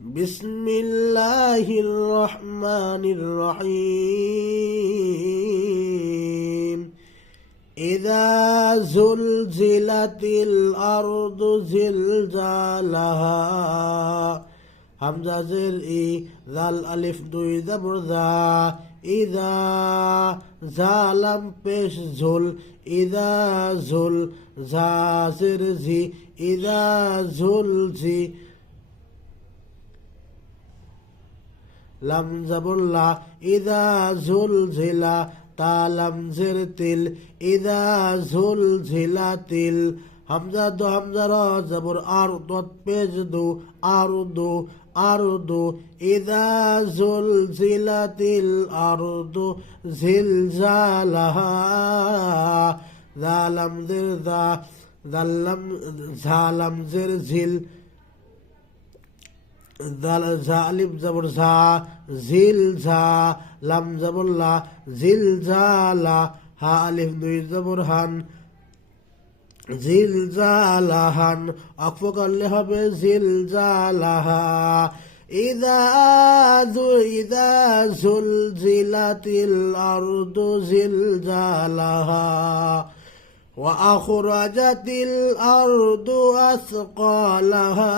بسم الله الرحمن الرحيم إذا زلزلت الأرض زلزالها همزة زر إي ذال ألف دوي زبر ذا إذا زالم পেশ ঝুল إذا زل زا زر زي إذا زلزي لم زبرلا إذا زلزلا تالم زرتل إذا زلزلتل همزة دو همزة را زبر أرض بجدو أرض إذا زلزلت الأرض زلزالها ذالم زر ذا ذلم زالم زر زل জালিম জবর ঝা জিল ঝা লাম জবর লা জিল জালা হা আলিফ দুই জবর হান জিল জালাহান অক্ফ করলে হবে জিল জালাহা إذا زلزلت الأرض زلزالها وأخرجت الأرض أثقالها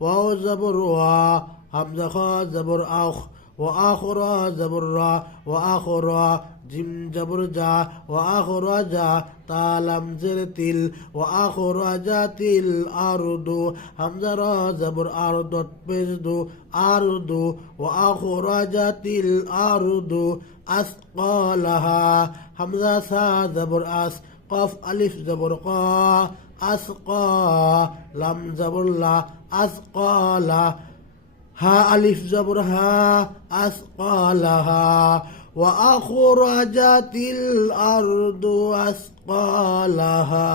واو زبر وا همزة خا زبر أخ وآخر زبر را وآخر جيم زبر جا وآخرج تالم زرتل وآخرجت الأرض همزة را زبر أرض بجدو أرض وآخرجت الأرض أثقالها همزة سا زبر أس قف ألف زبر قا أثقى لم زبر لا أثقالا ها ألف زبر ها أثقالها وأخرجت الأرض أثقالها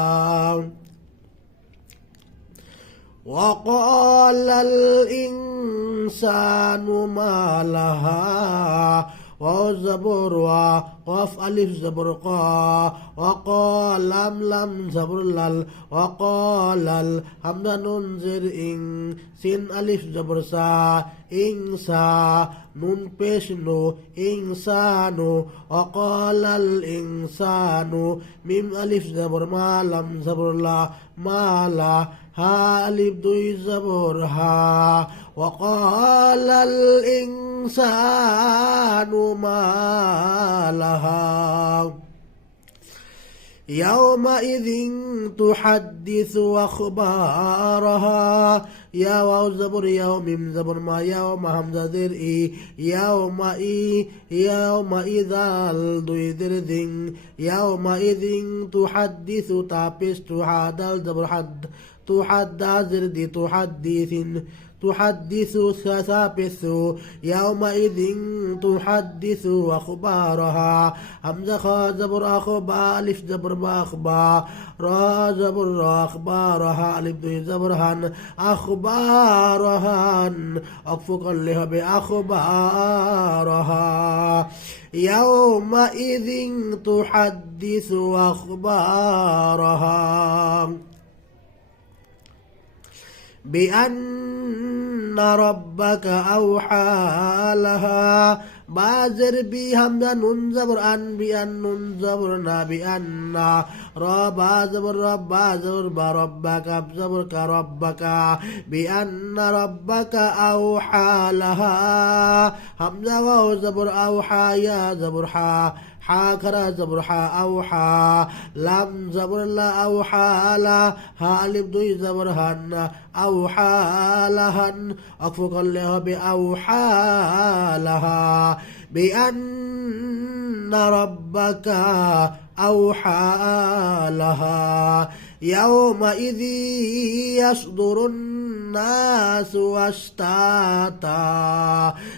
وقال الإنسان ما لها واو زبر وا قاف ألف زبر قا وقال لم زبر لل وقال الحمد نون زر إن سين ألف زبر سا إنسا نون পেশ নো إنسانو وقال الإنسان ميم ألف زبر ما لم زبر لا ما لا ها ألف دوي زبر ها وقال الإنسان ما لها يومئذ تحدث أخبارها يا واو زبر يوم زبر ما يوم همزة ذر إي يومئذ الدوي ذر ذن يومئذ تحدث تابس تحدث زبر حد تحدث ذر دي تحدث ثابث يومئذ تحدث أخبارها همزة خا زبر أخبا ألف زبر ما أخبا را زبر را أخبارها ألف دوي زبر هن أخبارها أكفك اللي بأخبارها يومئذ تحدث أخبارها بأن ربك أوحى لها بازر بي همزة نون زبر أن بأن نون زبرنا بأن را بازبر رب بازبر بربك بزبر كربك بأن ربك أوحى لها همزة واو زبر أوحى يا زبر حا حاكرا زبر حا أوحى لم زبر لا أوحى لا ها ألف دوي زبر هن أوحى لهن أكفك الله بأوحى لها بأن ربك أوحى لها يومئذ يصدر الناس أشتاتا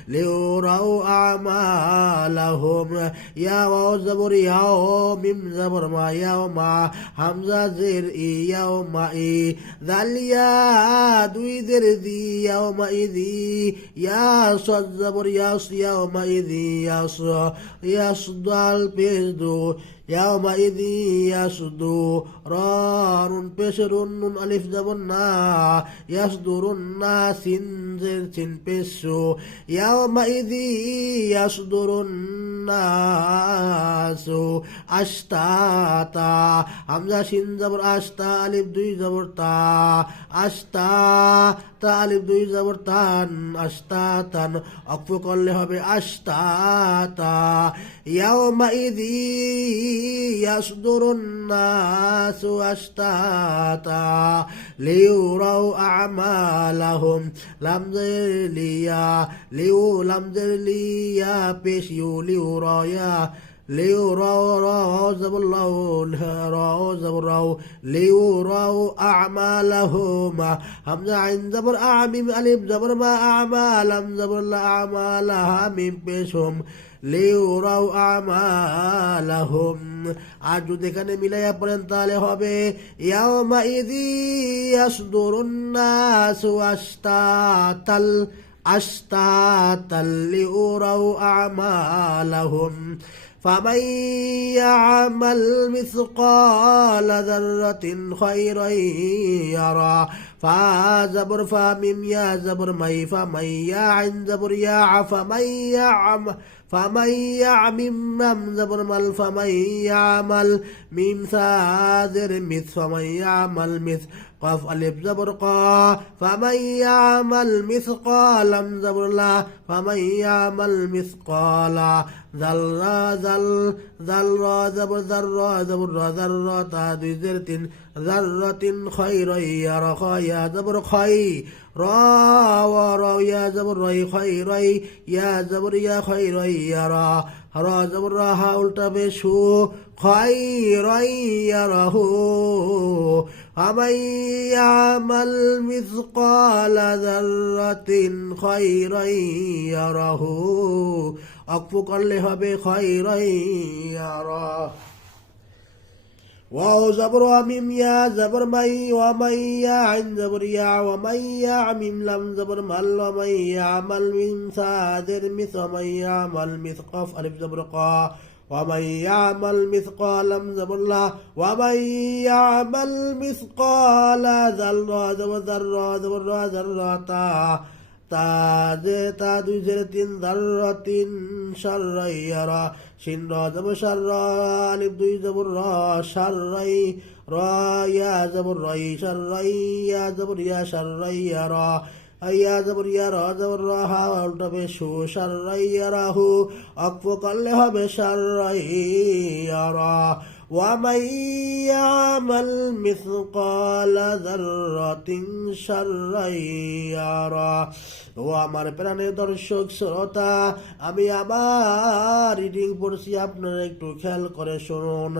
ليروا أعمالهم يا واو زبر يوم زبر ما يوم همزة زر يومئذ ذل يا دوي ذر ذي يومئذ يا صد زبر يص يومئذ يص يصدل بيزدو ইয়াউমাইযি ইয়াসদুরুন পেশরুন নুন আলিফ যাবর না ইয়াসদুরুন না সিন সিন পেশু ইয়াউমাইযি ইয়াসদুরুন নাসু আশতাতা হামজা শিন যাবর আশতা আলিফ দুই যাবর তা আশতা তা আলিফ দুই যাবর তান আশতাতান অক্ফ করলে হবে আশতাতা ইয়াউমাইযি ইয়াসদুরুন নাসু আশতাতা লিউরাউ আমালাহুম লামজালিয়া লিউ লামজালিয়া পেশ ইউ লিউরায়া লিউরাউ আমালাহুম হামজা আইন যাবর আমিম আলিফ যাবর মা আমালাম যাবর লা আমালাহা মিম পেশহুম লিউরাউ আমালাহুম। আর যদি এখানে মিলাইয়া পড়েন তাহলে হবে ইয়াউমাইযি ইয়াসদুরুন নাসু আশতাতাল আশতাতাল লিউরাউ আমালাহুম। فمن يعمل مثقال ذرة خيرا يرى فزبر فميم يا زبر مي فمن يعن زبر يا فمن يعمل مم زبر مل فمن يعمل ميم ثاذر مث فمن يعمل مث قاف ألف زبر قا فمن يعمل مثقال زبر لا فمن يعمل مثقال ذرة ذرة زبر ذرة زبر ذرة تادي زرتين ذرة خيرا يرى يا زبر خي را ورا يا زبر ري خيرا يا زبر يا خيرا يرى را زبر راها উল্টা বেশু خيرا يره ومن يعمل مثقال ذرة خيرا يره অক্ফ করলে হবে خيرا يره واو زبر وميم يا زبر مي ومن يعن زبر يا ومن يعمم لم زبر مل ومن يعمل من صادر مث ومن يعمل مثقاف ألف زبر قا ومن يعمل مثقال زبر لا ومن يعمل مثقال ذرة زبر ذرة زبر ذرة تا দুই জের তিন ذرة شرا يرى শিন র জবর শার র আলিফ দুই জবর র শার রাই র ইয়া জবর রাই শার রাই ইয়া জবর ইয়া শার রাই ইয়া র ইয়া জবর ইয়া র জবর র হা উল্টা পেশু শার রাই ইয়া রাহু অক্ফ করলে হবে শার রাই ইয়া র ومن يعمل مثقال ذرة شرا يرى। ও আমার প্রাণের দর্শক শ্রোতা, আমি আবার রিডিং পড়ছি, আপনারা একটু খেয়াল করে শুনুন।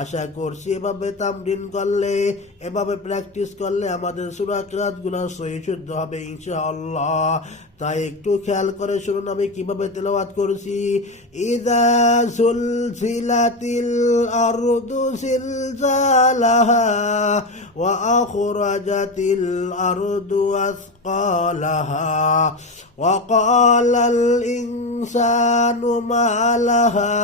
আশা করছি এভাবে তামরিন করলে, এভাবে প্র্যাকটিস করলে আমাদের সূরা কিরাতগুলো সহিহ শুদ্ধ হবে ইনশাআল্লাহ। তাই একটু খেয়াল করে শুনুন আমি কিভাবে তেলাওয়াত করছি। ইযা সুলসিলাতিল আরদু জিলজালাহা ওয়া আখরাজাতিল আরদু আসকালাহা ওয়া ক্বালাল ইনসানু মা লাহা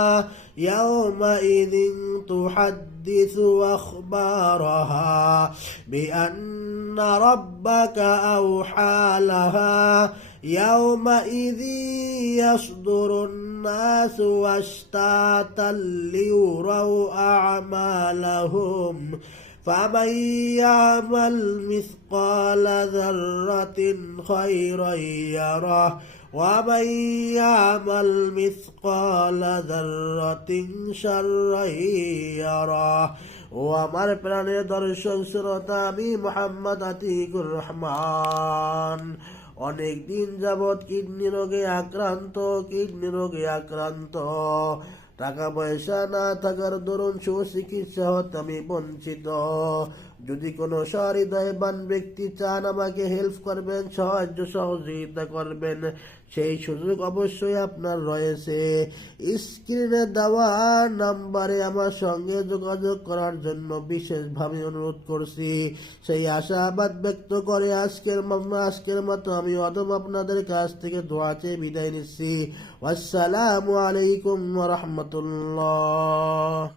ইয়াওমাইযিন তুহাদ্দিসু আখবারাহা বিআন্না রাব্বাকা আওহা লাহা يومئذ يصدر الناس أشتاتا ليروا أعمالهم فمن يعمل مثقال ذرة خيرا يره ومن يعمل مثقال ذرة شرا يره। ও আমার প্রাণের দর্শক শ্রোতা, আমি মোহাম্মদ আতিকুর রহমান অনেক দিন যাবৎ কিডনি রোগে আক্রান্ত টাকা পয়সা না থাকার দরুন সুচিকিৎসা হতে আমি বঞ্চিত। যদি কোনো সহৃদয়বান ব্যক্তি চান আমাকে হেল্প করবেন, সাহায্য সহযোগিতা করবেন, সেই সুযোগ অবশ্যই আপনার রয়েছে। স্ক্রিনে দেওয়া নাম্বারে আমার সঙ্গে যোগাযোগ করার জন্য বিশেষভাবে অনুরোধ করছি। সেই আশাবাদ ব্যক্ত করে আজকের মতো আমি অদম আপনাদের কাছ থেকে দোয়া চেয়ে বিদায় নিচ্ছি। আসসালামু আলাইকুম ওয়া রাহমাতুল্লাহ।